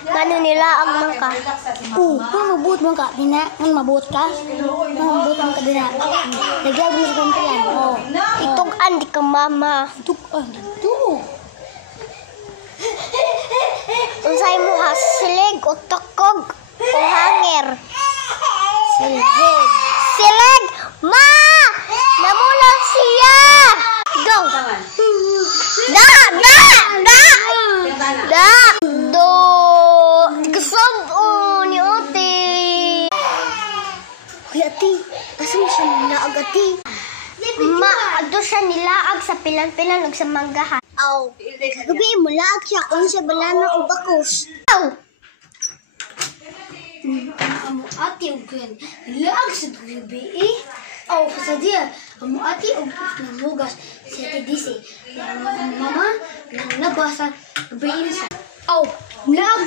Gano nila ang mangka. Mabut man ka, bina, mabut ka. Mabut man ka dina. Lagyan mo sa kumpiyan. Oh. Itugan di ka mama. Dito. Unsay mo ha silig o takog o hanger. Silig. Ma! Namulang siya. Go. Da. Do. Kusog o ni Ote. Kuya Ati, asa mo siya nilaag Ati? Ma, ado siya nilaag sa pilan-pilan ug sa manggahan. Aw, gabi mo laag siya kung siya balana o bakos. Aw! Amo ati og kan laag sa gabi eh. Aw, kasadya, amo ati og namugas si Ate Disi. Mama, nang nabasa gabi sa. Aw, laag